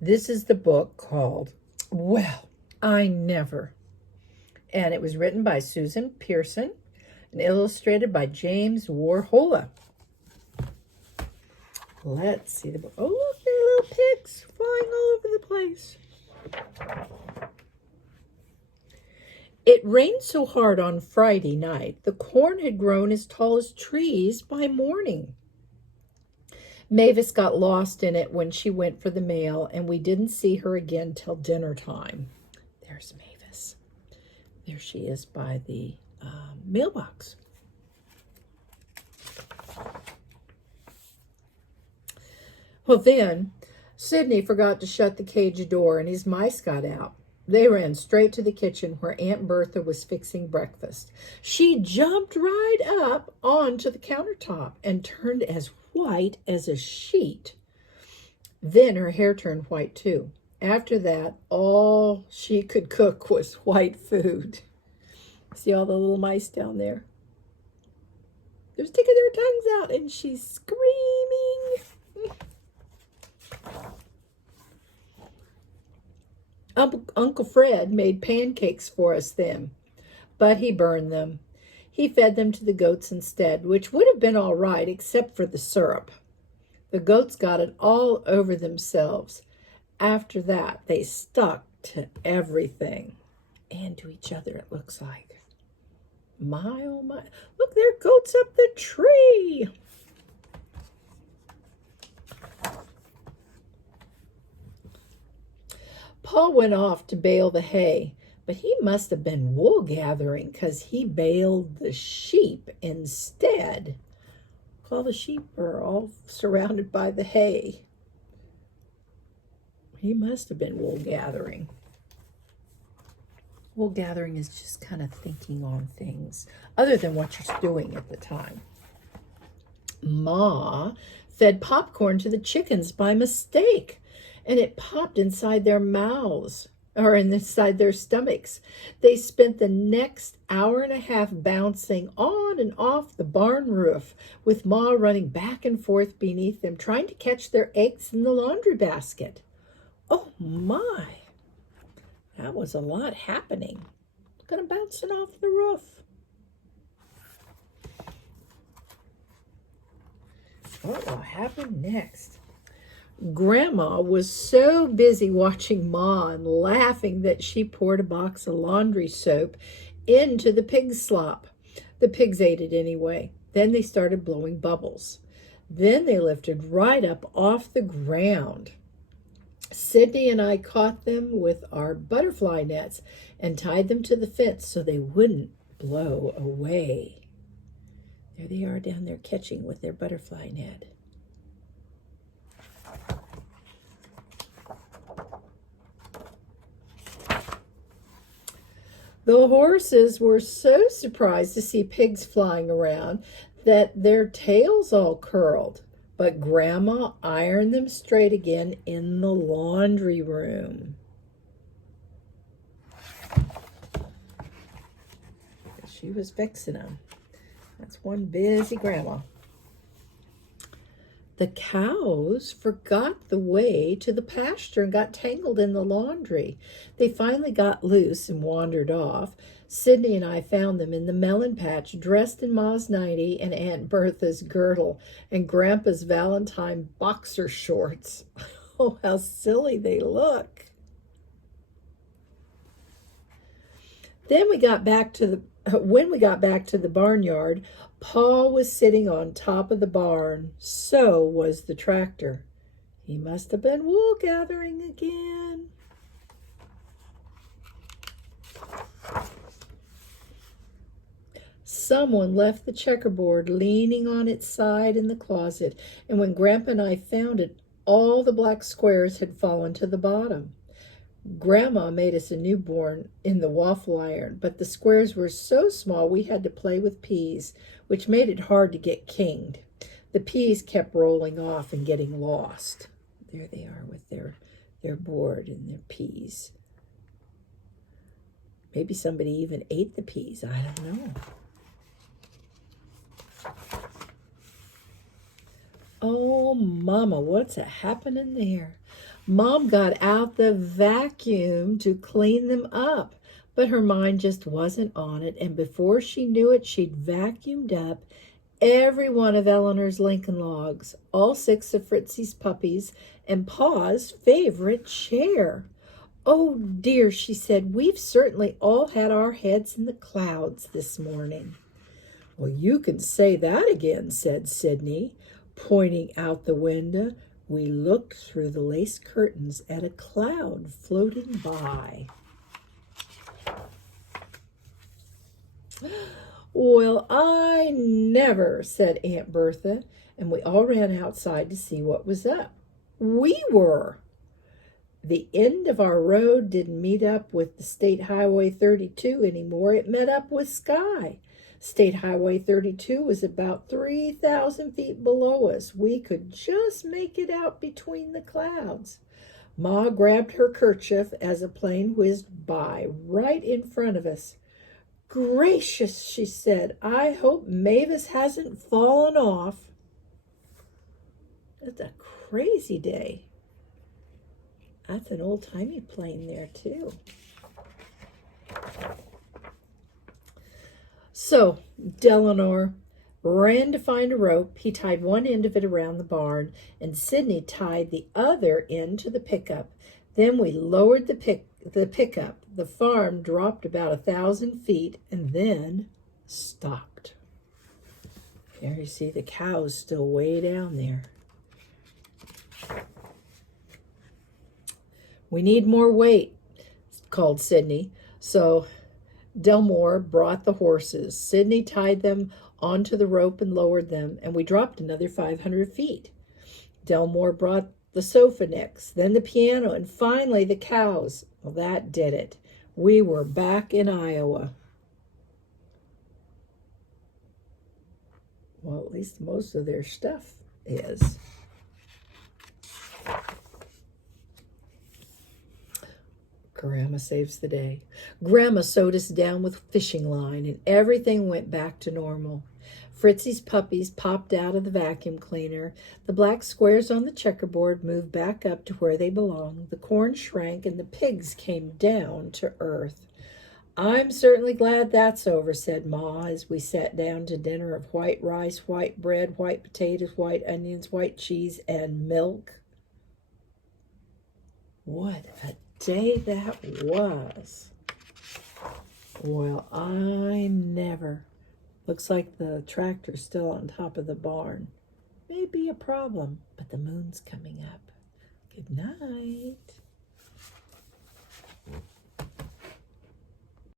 This is the book called Well, I Never. And it was written by Susan Pearson and illustrated by James Warhola. Let's see the book. Oh, look, there are little pigs flying all over the place. It rained so hard on Friday night, the corn had grown as tall as trees by morning. Mavis got lost in it when she went for the mail, and we didn't see her again till dinner time. There's Mavis. There she is by the mailbox. Well, then, Sidney forgot to shut the cage door, and his mice got out. They ran straight to the kitchen where Aunt Bertha was fixing breakfast. She jumped right up onto the countertop and turned as white as a sheet. Then her hair turned white too. After that, all she could cook was white food. See all the little mice down there? They're sticking their tongues out and she's screaming. Uncle Fred made pancakes for us then, but he burned them. He fed them to the goats instead, which would have been all right except for the syrup. The goats got it all over themselves. After that, they stuck to everything and to each other, it looks like. My, oh my. Look, there are goats up the tree. Paul went off to bale the hay, but he must have been wool gathering because he baled the sheep instead. All the sheep are all surrounded by the hay. He must have been wool gathering. Wool gathering is just kind of thinking on things other than what you're doing at the time. Ma fed popcorn to the chickens by mistake, and it popped inside their mouths or inside their stomachs. They spent the next hour and a half bouncing on and off the barn roof, with Ma running back and forth beneath them, trying to catch their eggs in the laundry basket. Oh my, that was a lot happening. Look at them bouncing off the roof. What will happen next? Grandma was so busy watching Ma and laughing that she poured a box of laundry soap into the pig slop. The pigs ate it anyway. Then they started blowing bubbles. Then they lifted right up off the ground. Sidney and I caught them with our butterfly nets and tied them to the fence so they wouldn't blow away. There they are down there catching with their butterfly net. The horses were so surprised to see pigs flying around that their tails all curled, but Grandma ironed them straight again in the laundry room. She was fixing them. That's one busy Grandma. The cows forgot the way to the pasture and got tangled in the laundry. They finally got loose and wandered off. Sidney and I found them in the melon patch, dressed in Ma's nightie and Aunt Bertha's girdle and Grandpa's Valentine boxer shorts. Oh, how silly they look. Then when we got back to the barnyard, Paul was sitting on top of the barn. So was the tractor. He must have been wool gathering again. Someone left the checkerboard leaning on its side in the closet, and when Grandpa and I found it, all the black squares had fallen to the bottom. Grandma made us a newborn in the waffle iron, but the squares were so small we had to play with peas, which made it hard to get kinged. The peas kept rolling off and getting lost. There they are with their board and their peas. Maybe somebody even ate the peas. I don't know. Oh, Mama, what's happening there? Mom got out the vacuum to clean them up, but her mind just wasn't on it, and before she knew it, she'd vacuumed up every one of Eleanor's Lincoln logs, all 6 of Fritzy's puppies, and Pa's favorite chair. Oh dear, she said, we've certainly all had our heads in the clouds this morning. Well, you can say that again, said Sidney, pointing out the window. We looked through the lace curtains at a cloud floating by. Well, I never, said Aunt Bertha, and we all ran outside to see what was up. We were. The end of our road didn't meet up with the State Highway 32 anymore. It met up with sky. State Highway 32 was about 3,000 feet below us. We could just make it out between the clouds. Ma grabbed her kerchief as a plane whizzed by right in front of us. Gracious, she said, I hope Mavis hasn't fallen off. It's a crazy day. That's an old-timey plane there, too. So, Delano ran to find a rope. He tied one end of it around the barn, and Sidney tied the other end to the pickup. Then we lowered the pickup. The farm dropped about 1,000 feet and then stopped. There you see the cows still way down there. We need more weight, called Sidney. So Delmore brought the horses. Sidney tied them onto the rope and lowered them, and we dropped another 500 feet. Delmore brought the sofa next, then the piano, and finally the cows. Well, that did it. We were back in Iowa. Well, at least most of their stuff is. Grandma saves the day. Grandma sewed us down with fishing line, and everything went back to normal. Fritzy's puppies popped out of the vacuum cleaner. The black squares on the checkerboard moved back up to where they belonged. The corn shrank, and the pigs came down to earth. I'm certainly glad that's over, said Ma, as we sat down to dinner of white rice, white bread, white potatoes, white onions, white cheese, and milk. What a day that was. Well, I never. Looks like the tractor's still on top of the barn. May be a problem, but the moon's coming up. Good night.